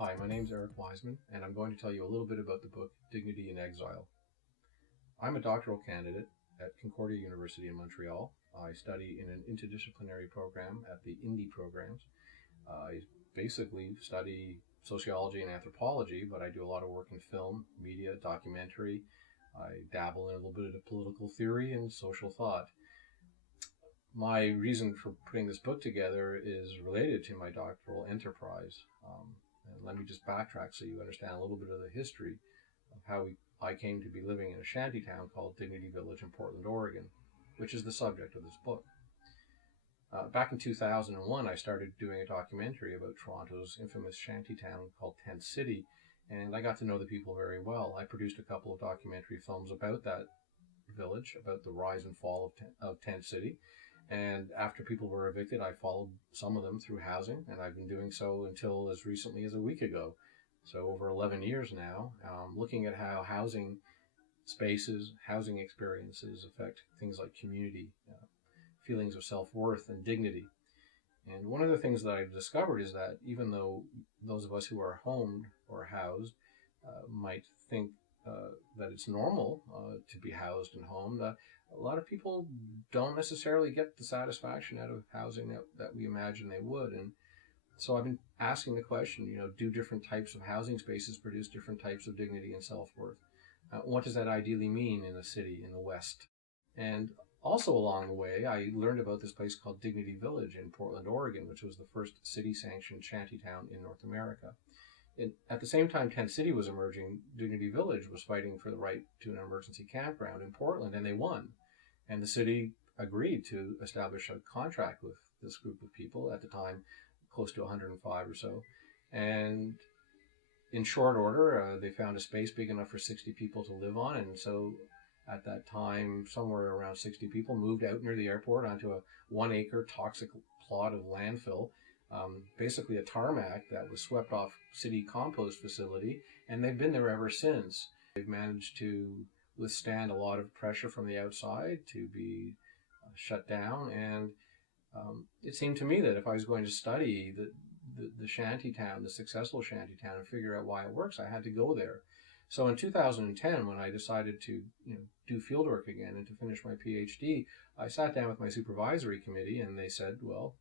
Hi, my name's Eric Weissman, and I'm going to tell you a little bit about the book Dignity in Exile. I'm a doctoral candidate at Concordia University in Montreal. I study in an interdisciplinary program at the INDI programs. I basically study sociology and anthropology, but I do a lot of work in film, media, documentary. I dabble in a little bit of political theory and social thought. My reason for putting this book together is related to my doctoral enterprise. And let me just backtrack so you understand a little bit of the history of how I came to be living in a shantytown called Dignity Village in Portland, Oregon, which is the subject of this book. Back in 2001, I started doing a documentary about Toronto's infamous shantytown called Tent City, and I got to know the people very well. I produced a couple of documentary films about that village, about the rise and fall of Tent City. And after people were evicted, I followed some of them through housing, and I've been doing so until as recently as a week ago. So over 11 years now, looking at how housing spaces, housing experiences affect things like community, feelings of self-worth and dignity. And one of the things that I've discovered is that even though those of us who are homed or housed might think that it's normal to be housed and homed, a lot of people don't necessarily get the satisfaction out of housing that we imagine they would. And so I've been asking the question, do different types of housing spaces produce different types of dignity and self-worth? What does that ideally mean in a city in the West? And also along the way, I learned about this place called Dignity Village in Portland, Oregon, which was the first city-sanctioned shantytown in North America. At the same time Tent City was emerging, Dignity Village was fighting for the right to an emergency campground in Portland, and they won. And the city agreed to establish a contract with this group of people, at the time close to 105 or so. And in short order, they found a space big enough for 60 people to live on. And so at that time, somewhere around 60 people moved out near the airport onto a 1-acre toxic plot of landfill, basically a tarmac that was swept off city compost facility, and they've been there ever since. They've managed to withstand a lot of pressure from the outside to be shut down, and it seemed to me that if I was going to study the shantytown, the successful shantytown, and figure out why it works, I had to go there. So in 2010, when I decided to do fieldwork again and to finish my PhD, I sat down with my supervisory committee, and they said, well,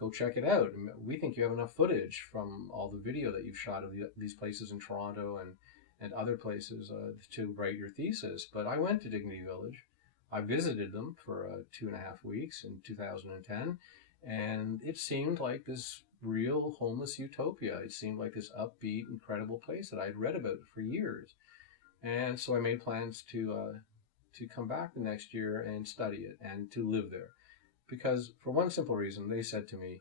go check it out. We think you have enough footage from all the video that you've shot of these places in Toronto and other places to write your thesis. But I went to Dignity Village. I visited them for 2.5 weeks in 2010, and it seemed like this real homeless utopia. It seemed like this upbeat, incredible place that I'd read about for years. And so I made plans to come back the next year and study it and to live there. Because for one simple reason, they said to me,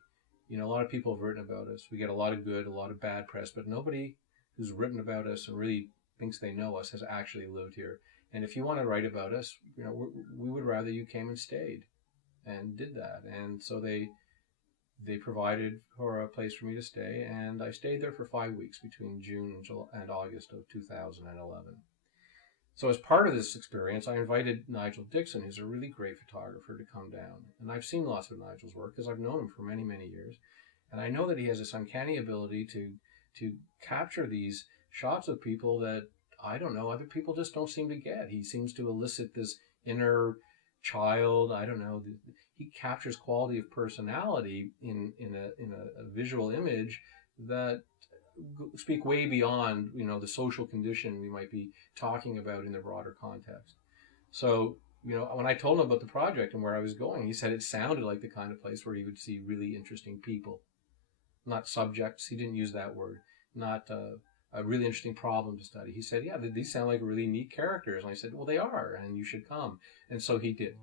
a lot of people have written about us. We get a lot of good, a lot of bad press, but nobody who's written about us and really thinks they know us has actually lived here. And if you want to write about us, we would rather you came and stayed and did that. And so they provided for a place for me to stay, and I stayed there for 5 weeks between June and August of 2011. So as part of this experience, I invited Nigel Dickson, who's a really great photographer, to come down. And I've seen lots of Nigel's work because I've known him for many, many years. And I know that he has this uncanny ability to capture these shots of people that, I don't know, other people just don't seem to get. He seems to elicit this inner child, I don't know. He captures quality of personality in a visual image that speak way beyond, the social condition we might be talking about in the broader context. So, when I told him about the project and where I was going, he said it sounded like the kind of place where he would see really interesting people, not subjects. He didn't use that word. Not a really interesting problem to study. He said, yeah, these sound like really neat characters. And I said, well, they are, and you should come. And so he did.